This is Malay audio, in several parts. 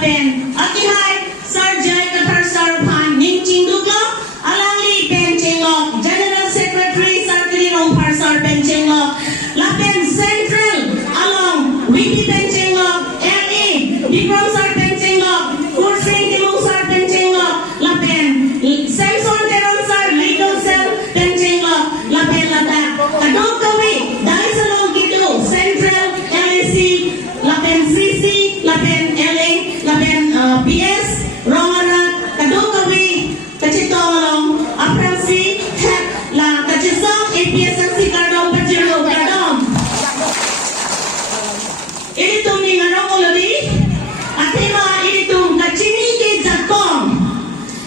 lapen akihay sarjay kathar sarphan ningching duklo alangli penchengok General Secretary Sarkirinong Parsar penchengok lapen Central along Wiki penchengok LE Dikrom Sar penchengok Kursing Timung Sar penchengok lapen Samson Teron Sar Legal Cell penchengok lapen lata kadok kawi dahil sa long gitu Central LEC lapen CC lapen LA lapen PS Rongara kadokawi kachitolong apransi hek la kachisong APSNC kardong pajero kardong ini tum ni ngarong olodi atima ini tum kachini ke zakong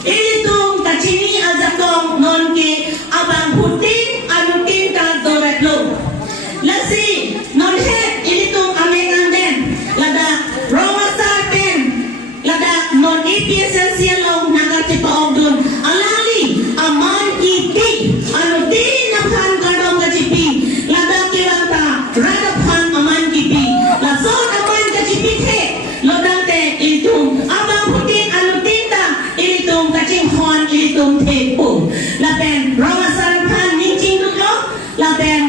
ini tum kachini azakong non ke abang putin anutin ka doretlo lasi non hek ini tum amekang den lada Rongasa pen lada non APSNC long nakatipa ogdun alali aman iti ano din naphan kadong kajipi lada kiranta radaphan aman kipi lason aman kajipi the lodante ilitung abang putin ano tinta ilitung kaching hon ilitung the po lapen Rongasa phan ningching duklo lapen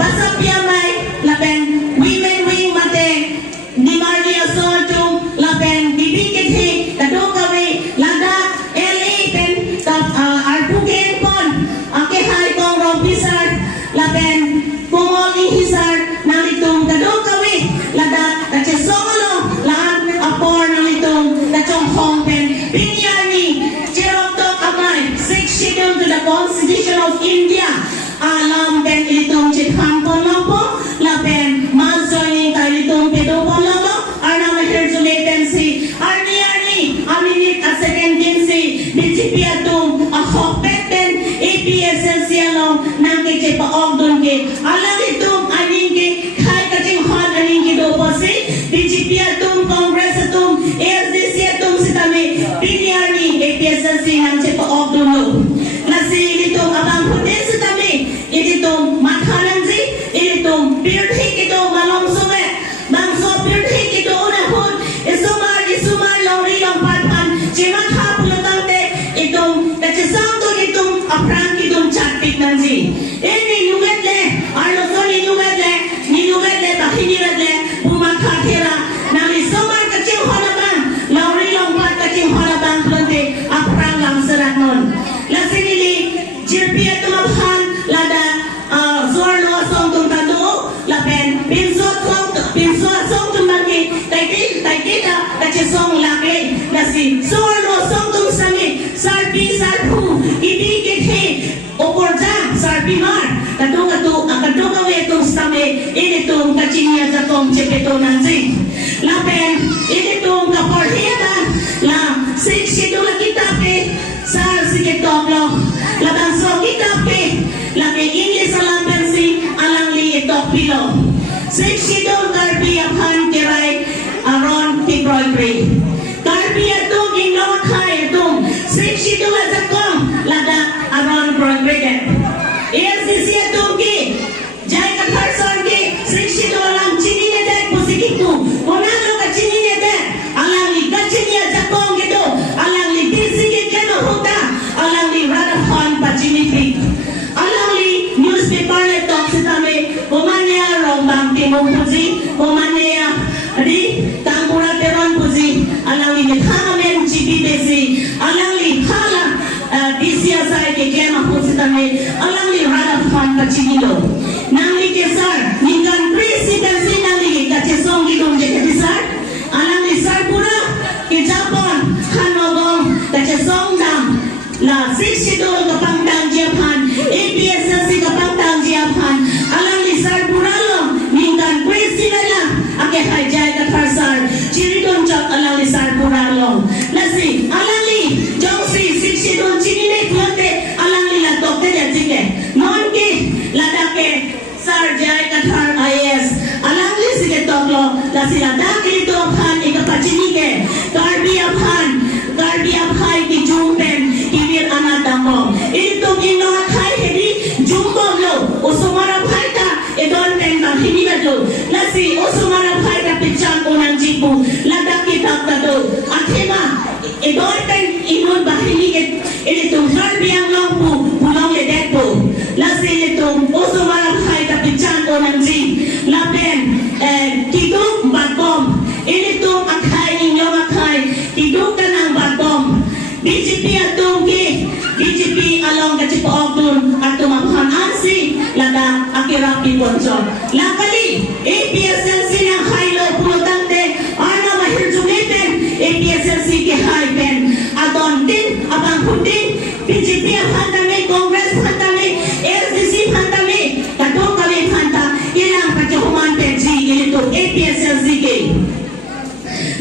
basap yamay lapen women wing mate ni Maria Soltum lapen dibikit he kadokawe lada LA pen tap arpugen pon akihay kong rompisar lapen kumol ihisar nalitong kadokawe lada kachesongalo lahat apor nalitong kachong hong pen pinyani cheroktok amay 6 schedule to the Constitution of India alam pen itong chikhan pon po lapen mazoning kalitong pedopon a second dinsi BGP atum a hopeten APSNC along nangke pa ogdon ke alang itum aning ke khai kaching hon aning ke do posi BGP atum Congress atum ASDC atum sitame PNRni APSNC nangche pa ogdon lo nasi itum abang putin sitame itum mathananji itum pirthik itum malong suwe bangso pirthik itum unahun isumar lori long pathan Cima kapulutante itong kachisang to itong aprang itong chatik nanji. Ninuwetle, arloso ninuwetle, bakiniwetle, pumakatira, namisomar kaching honabang, lauri long pat kaching honabang klante, aprang lang sarat nun. Lasinili, jirpia tumabhan, lada, zorlo asong tungtado, lapen, pinso asong tumbagi, taikita, kachisong laki, nasi, zorlo asong tumsami, sarpi, sarpu, ibigit he, oporja, sarpi mar, kadugawe itong stame, initong kachinya zatong chepeto nanzi. Lapen, initong kaporhiyadan, la, siksido la kitape, sar sikitoklo, labang so kitape, laki English alam pensi, alang li itok pilo. Siksidong karpi aphan kiray, aron tigroy-gray. Karpi atong inong kaya itong, siksidong azakong, lada aron groy-gray. ASDC atong ki, jay katharson ki, siksidong alang chininedek pusikiku, kunalo ka chininedek, alang li kachinia zakong gitu, alang li tisigit kano huta, alang li radafon pa chinipik. Alang li newspaper le talk sitame, kumanya rombang timong puji, kumanya di tangkura teron puji, alang li mekhamen GBDC, alang li hala DCSI ke kema pusitame, alang li radafon pa chinilo. Nang li kesar, ningkan presidency nang li kachesong gidong jekadisar, alang li sar pura ke Japon, hanogong kachesong dam, la 60 kapang dang Japan, APSNC kapang dang Japan, alang li sar puralo, ningkan president lang, ake hajay katharsar, chiridon chok alang li sar puralo. Nasi, alang li, jongsi, 60 chinine kulote, alang li latok te jajike, non ki, ladake, sar jay kathar IS, alang li sige toklo, nasi ladak ito aphan ikapachinike, karbi aphay ki jumpen, kibir anadamo, itong inong akhay hedi, jumbo lo, usumara phaita, edon ten bang hinigad lo, nasi usumara phaita pichang unang jipu, ladak kitak tado, Akima, idolpen inun bahili itong harbiang lang po, pulong ledet po. Lasi itong uso malakay kapityan o ng zing. Lapen, kidung bagom. Initong akay ninyo akay, kidung ka ng bagom. BGP atong BGP along kachipoog dun at tumaphan ansi lada akirapi poncho. Lakali, APSLC ng Hailo pulutante ana mahirjumiten APSLC ke Haipen adon din abang hudin BGP hantame Congress hantame SDC hantame kadong kami hanta ilang kachihuman pensi ilito APSLC ke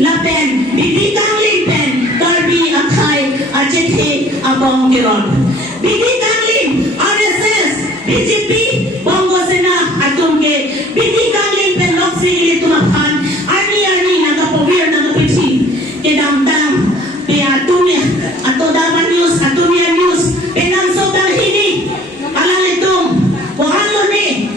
Lapen, bibitang limpen, karbi akay, ajekhe, abong kiron. Bibitang lim, RSS, BGP, bongo sena, atungke, bibitang limpen, loksi ili tumapan, arni, nagapawir, nagapitsi, kedamdam, piatumya, ato daman news, atumya news, penamso dang hini, alang itong, wahalo ni,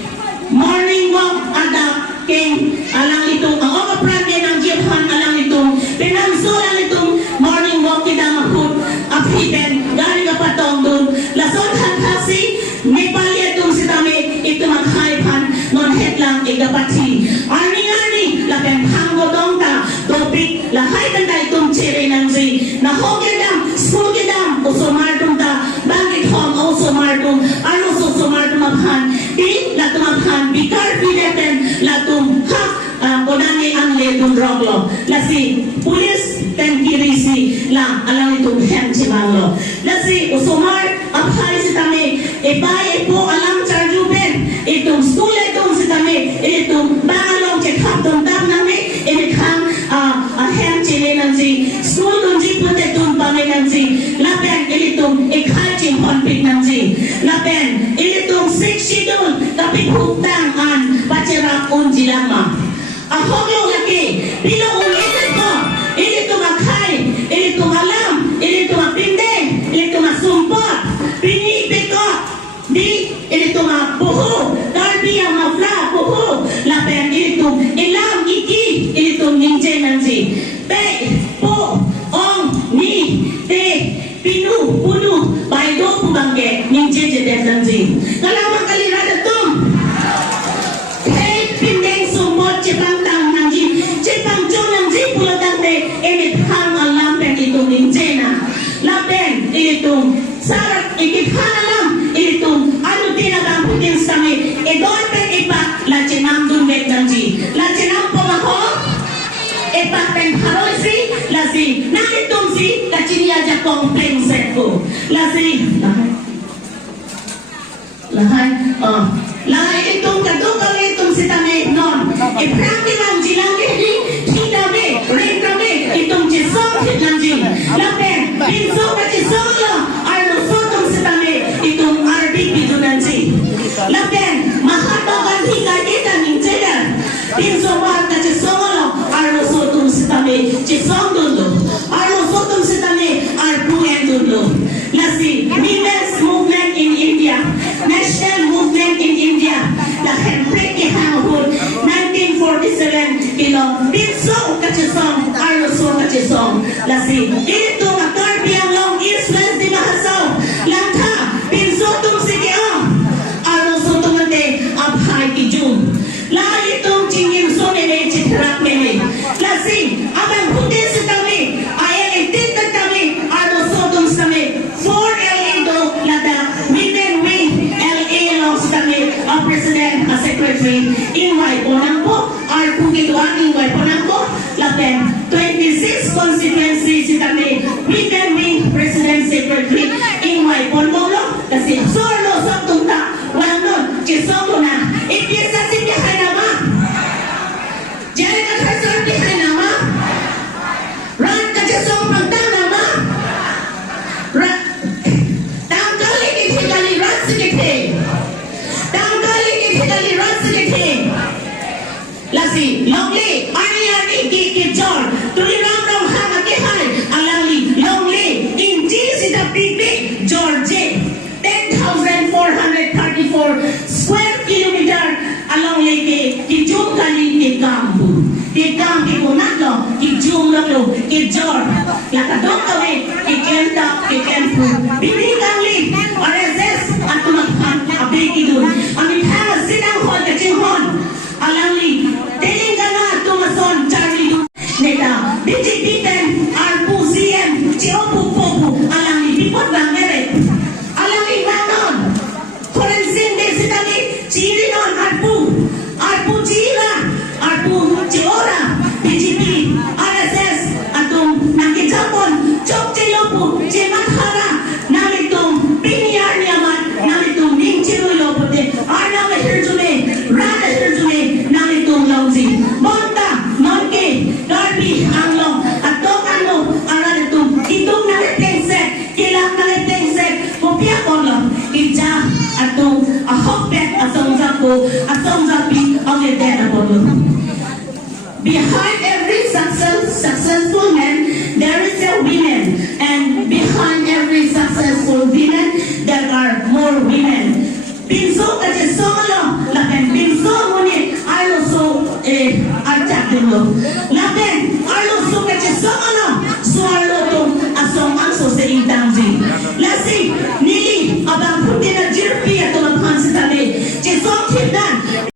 morning walk, adak, king, alang itong, ang okaprande ng Jephan, alang itong, pinamsulan itong morning walk kita mahut, aphipen, galing ka patong doon, lason hathasi, Nepali itong sitami, ito maghaipan, non het lang, igapati. Arni, lapen hango dong ta, topik, lahay kanta itong chiri ng zi, nahogedam, smugedam, usomardong ta, bakit hong usomardong, ano susomardong mabhan, di, latumabhan, bikar pineten, latum, konani ang letong roglo. Lasi, pulis, tengkirisi, lang, alang itong hem chimanglo. Lasi, usumar, abhay si tami, ibay po alang charjuben, itong school itong si tami, itong bangalong check-up tong dam nami, inikhang hem chile ng si, school tong si puti tong pangay ng si, lapen, ilitong ikhay ching honpik ng si, lapen, ilitong 60 doon, kapit hutang an, pachirak unji lama. Ako yung laki, pinaulitin ko, ini tumakhay, ini tumalam, ini tumapindeng, ini tumasumpot, pinipit ko, di, ini tumapuho, darbi ang mafla, puho, lapen, ini tum, ilam, iki, ini tum, ninje nansi, pe, po, ong, ni, te, pinu, punu, baido, pumangge, ninje, jedet nansi. Kalamang kalirada tum, pindeng sumot, cepang tang nanji, cepang chong nanji pulatante, emit hang alam pen itong ninjena, lapen itong sarat ikiphan alam itong ano tinatang putin sami, idol pen ipak la chenam dunget nanji, la chenam pamaho, ipak pen haroisi, la si nakitong si la chinia jakong pleng setko, la si lahay, lahay itong kadukal itong si tame non, iprang nilang jilang hindi, hidame, rindrame, itong jisong hitlang jing, lapen, pinso ka jisong lo, arno sotong si tame, itong RBP dunan jing, lapen, mahatagan hika kita ning jelan, pinso mahal ka jisong lo, arno sotong si tame, jisong dulo, arno sotong si tame, arbuhen dulo, lasi, Women's Movement in India, National Movement in India, la Hempreki Hanghood, 1947, kilo, Pinsong Kachisong, Arnosong Kachisong, la si, ito makarbi ang long East West di Mahasaw, langka, Pinsotong Sigeong, Arnosong tumante, Abhay Kijum, la itong Chingin Sonene, Chitrak Mene, la si, abang hutin si Tami, ayang itindag kami, Arnosong Tami, 4LA do, lada, Women Wing, LA long si Tami, ang President, ang Secretary, Inway Ponangko, our Pugituan, Inway Ponangko, lapen, 26 constituency si Tami, Women Wing, President, Secretary, Inway Ponangko, kasi sorlo sa tunta, walang nun, chisong na, ipisa si Pihay nama, Jaya ka kasar Pihay nama, Ran ka chisong pagtang nama, tangkali kitikali ran sikite, tangkali kitikali ran sikite, lasi, longli, ani, kikijor, tuliram hanga kihay, alangli, longli, inji si the pipi, George, 10,434 square kilometer along lake kijung kali ke kambu ke kam ke konatlo kijung lo ke jor Binso kasi solo. Lakin binso ngunit arlo so archak din lo. Lakin arlo so kasi solo. So arlo to asong ang so sa intangzi. Lasi